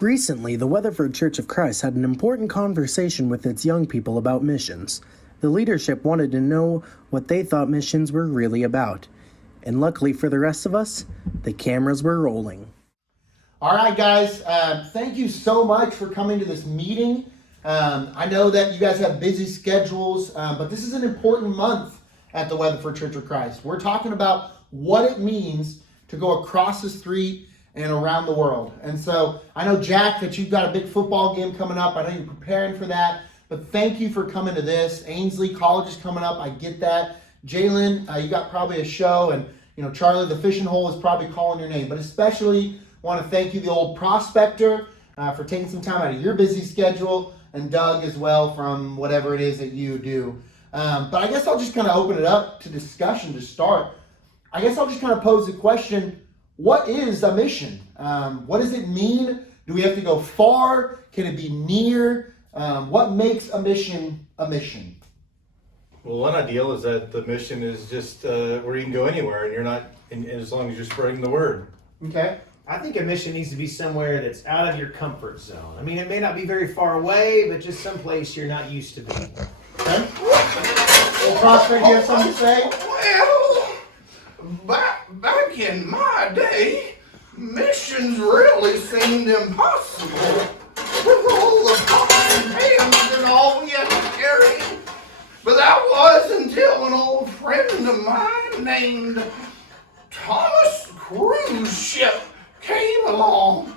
Recently, the Weatherford Church of Christ had an important conversation with its young people about missions. The leadership wanted to know what they thought missions were really about. And luckily for the rest of us, the cameras were rolling. All right, guys, thank you so much for coming to this meeting. I know that you guys have busy schedules, but this is an important month at the Weatherford Church of Christ. We're talking about what it means to go across the street and around the world. And so I know, Jack, that you've got a big football game coming up. I know you're preparing for that, but thank you for coming to this. Ainsley, college is coming up. I get that. Jalen, you got probably a show, and Charlie, the fishing hole, is probably calling your name. But especially want to thank you, the old Prospector, for taking some time out of your busy schedule, and Doug as well from whatever it is that you do. But I guess I'll just kind of open it up to discussion to start. I guess I'll just kind of pose the question, what is a mission? What does it mean? Do we have to go far? Can it be near? What makes a mission a mission? Well, one ideal is that the mission is just where you can go anywhere, and you're not, as long as you're spreading the word. Okay. I think a mission needs to be somewhere that's out of your comfort zone. I mean, it may not be very far away, but just someplace you're not used to being. Okay. Well, Prospector, you have something to say? Well, back in my day, missions really seemed impossible. With all the pots and pans and all we had to carry. But that was until an old friend of mine named Thomas Cruise Ship came along.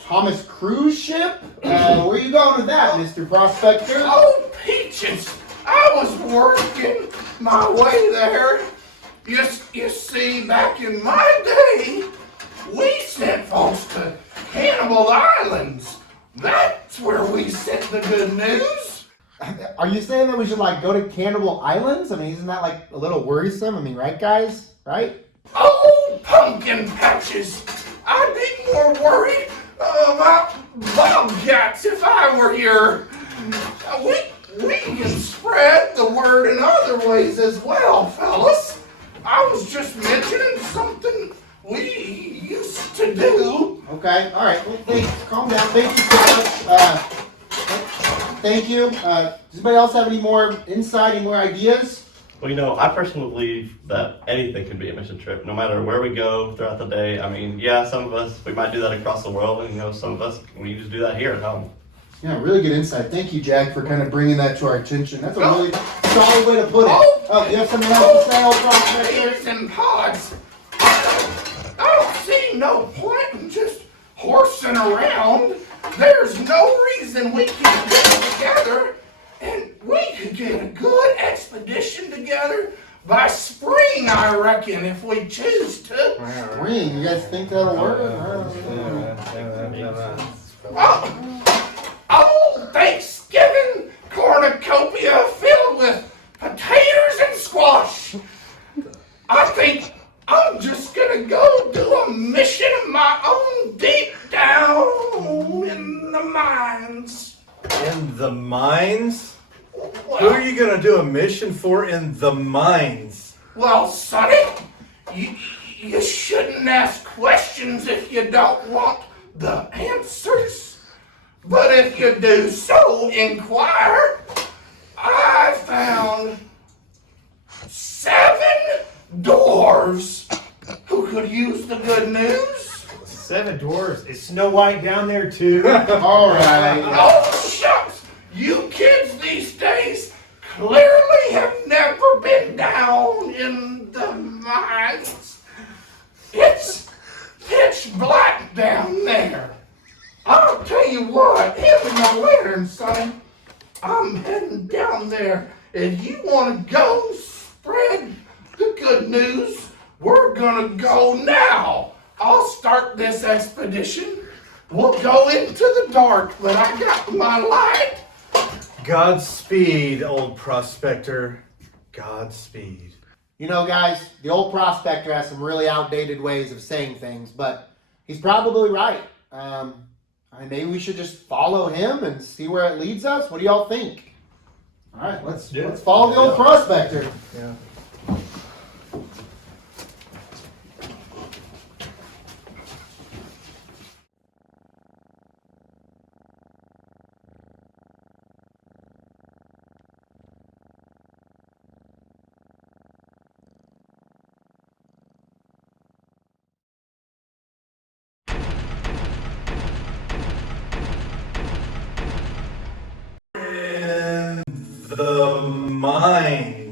Thomas Cruise Ship? Where are you going with that, Mr. Prospector? Oh, peaches! I was working my way there. You see, back in my day, we sent folks to Cannibal Islands. That's where we sent the good news. Are you saying that we should go to Cannibal Islands? I mean, isn't that a little worrisome? I mean, right, guys? Right? Oh, pumpkin patches! I'd be more worried about bobcats if I were here. We can spread the word in other ways as well, fellas. I was just mentioning something we used to do. Okay, all right. Well, thanks. Calm down. Thank you so much. Thank you. Does anybody else have any more insight, any more ideas? Well, I personally believe that anything can be a mission trip, no matter where we go throughout the day. I mean, yeah, some of us, we might do that across the world, and some of us, we just do that here at home. Yeah, really good insight. Thank you, Jack, for kind of bringing that to our attention. That's a really solid way to put it. Oh, you have something else to say, old Prospector? Peas and pods. I don't see no point in just horsing around. There's no reason we can't get together, and we could get a good expedition together by spring, I reckon, if we choose to. Spring? You guys think that'll work? Oh, Thanksgiving cornucopia filled with potatoes and squash. I think I'm just gonna go do a mission of my own deep down in the mines. In the mines? Who are you going to do a mission for in the mines? Well, Sonny, you shouldn't ask questions if you don't want the answers. But if you do so inquire, I found 7 dwarves who could use the good news. 7 dwarves. Is Snow White down there too? All right. Oh, shucks! You kids these days clearly have never been down in the mines. It's pitch black down there. I'll tell you what, here's my lantern, son. I'm heading down there. If you want to go spread the good news, we're gonna go now. I'll start this expedition. We'll go into the dark, but I got my light. Godspeed, old Prospector. Godspeed. Guys, the old Prospector has some really outdated ways of saying things, but he's probably right. Maybe we should just follow him and see where it leads us. What do y'all think? All right, let's follow the old Prospector. Yeah. the mind